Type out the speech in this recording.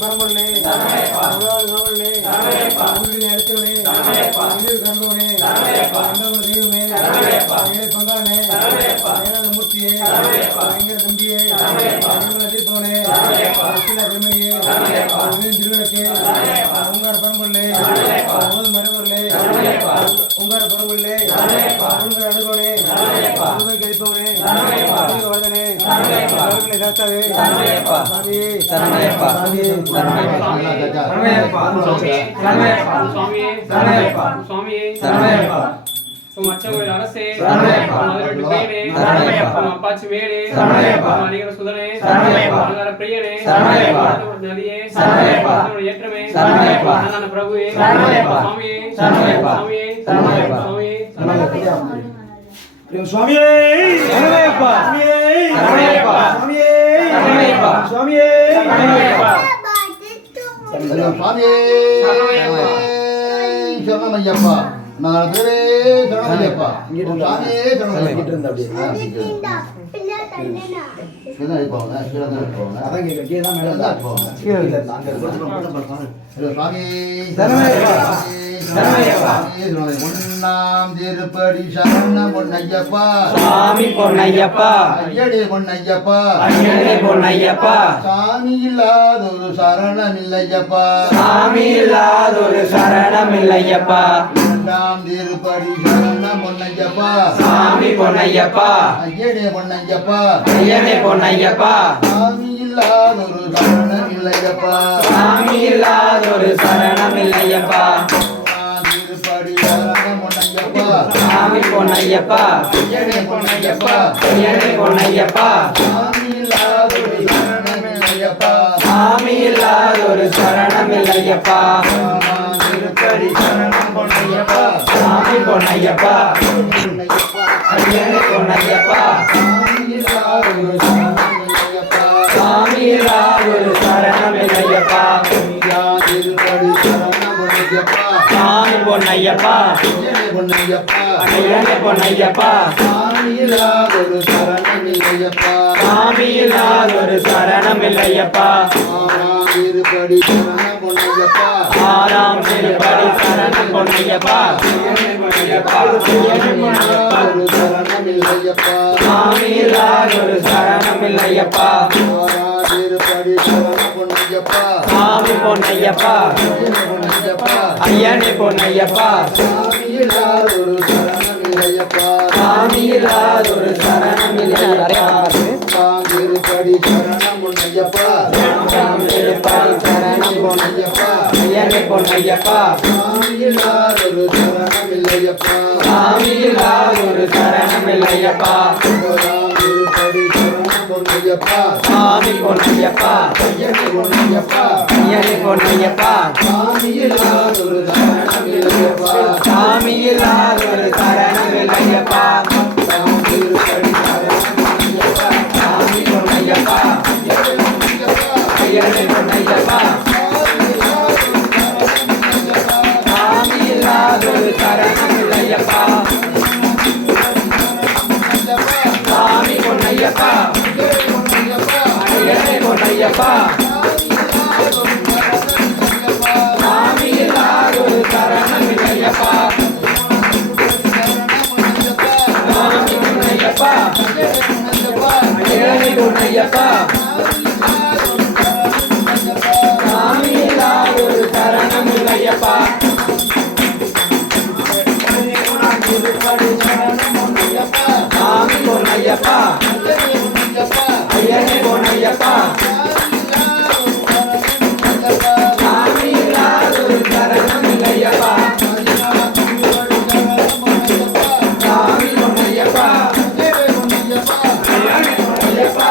பரம்பொருளே காவலனே அடுத்தவனே கண்டவனே தெய்வமே பங்காளனே மூர்த்தியே பயங்கர தம்பியே தீர்ப்பவனே பெருமையே திருவிளக்கே உங்கார பரம்பொருளே மரபொருளே உங்கார பரம்பொருளே அடுகோனே கழிப்பவனே வர்தனே சாத்தாவே மச்சங்கள் அரசே மதுரட்டு பையனே அப்பாச்சி மேடே அணிகர சுதனே அலங்கார பிரியனே நதியே ஏற்றமே பிரபுவே சுவாமியே சுவாமியே சுவாமியே சுவாமியே சரணமையப்பா சுவாமியே சரணமையப்பா சுவாமியே சரணமையப்பா சுவாமியே சரணமையப்பா நான் சரணமையப்பா சுவாமியே சரணமையப்பா பொன்னாம் திருப்படி சரணம் பொன்னையப்பா சாமி பொன்னையப்பா ஐயடே பொன்னையப்பா ஐயடே பொன்னையப்பா சாமி இல்லாதொரு சரணம் இல்லையப்பா சாமி இல்லாதொரு சரணம் இல்லையப்பா பொன்னாம் திருப்படி சரணம் பொன்னையப்பா சாமி பொன்னையப்பா ஐயடே பொன்னையப்பா ஐயடே பொன்னையப்பா சாமி இல்லாதொரு சரணம் இல்லையப்பா சாமி இல்லாதொரு சரணம் இல்லையப்பா சாமி பொன்னையப்பா ஐயனே பொன்னையப்பா ஐயனே பொன்னையப்பா சாமி இல்லாதொரு சரணம் இல்லையப்பா சாமி இல்லாதொரு சரணம் இல்லையப்பா திருப்படி சரணம் பொன்னையப்பா சாமி பொன்னையப்பா ஐயனே பொன்னையப்பா சாமி இல்லாதொரு சரணம் இல்லையப்பா சாமி இல்லாதொரு சரணம் இல்லையப்பா திருப்படி சரணம் பொன்னையப்பா சாமி பொன்னையப்பா ஐயனே பொன்னையப்பா சாமி இல்லாதொரு சரணம் இல்லையப்பா சாமி இல்லாதொரு சரணம் இல்லையப்பா திருப்படி சரணம் பொன்னையப்பா ஆறாம் திருப்படி சரணம் பொன்னையப்பா சரணம் இல்லையப்பா சாமி இல்லாதொரு சரணம் இல்லையப்பா திருப்படி சரணம் பொன்னையப்பா சாமி பொன்னையப்பா ஐயனே பொன்னையப்பா சாமி இல்லாதொரு சரணம் இல்லையப்பா சாமி இல்லாதொரு சரணம் இல்லையப்பா திருப்படி சரணம் பொன்னையப்பா திருப்படி சரணம் பொன்னையப்பா ஐயனே பொன்னையப்பா சாமி இல்லாதொரு சரணம் இல்லையப்பா சாமி இல்லாதொரு சரணம் இல்லையப்பா திருப்படி சரணம் பொன்னையப்பா சாமி பொன்னையப்பா ஐயனே பொன்னையப்பா ஐயனே பொன்னையப்பா சாமி இல்லாதொரு சரணம் இல்லையப்பா சாமி இல்லாதொரு சரணம் இல்லையப்பா திருப்படி சரணம் பொன்னையப்பா சாமி பொன்னையப்பா ஐயனே பொன்னையப்பா சாமி இல்லாதொரு சரணம் இல்லையப்பா சாமி பொன்னையப்பா ஐயனே பொன்னையப்பா சாமி இல்லாதொரு சரணம் இல்லையப்பா சாமி பொன்னையப்பா ஐயனே பொன்னையப்பா சாமி இல்லாதொரு சரணம் இல்லையப்பா சாமி பொன்னையப்பா ஐயனே பொன்னையப்பா சாமி இல்லாதொரு சரணம் இல்லையப்பா சாமி பொன்னையப்பா ஐயனே பொன்னையப்பா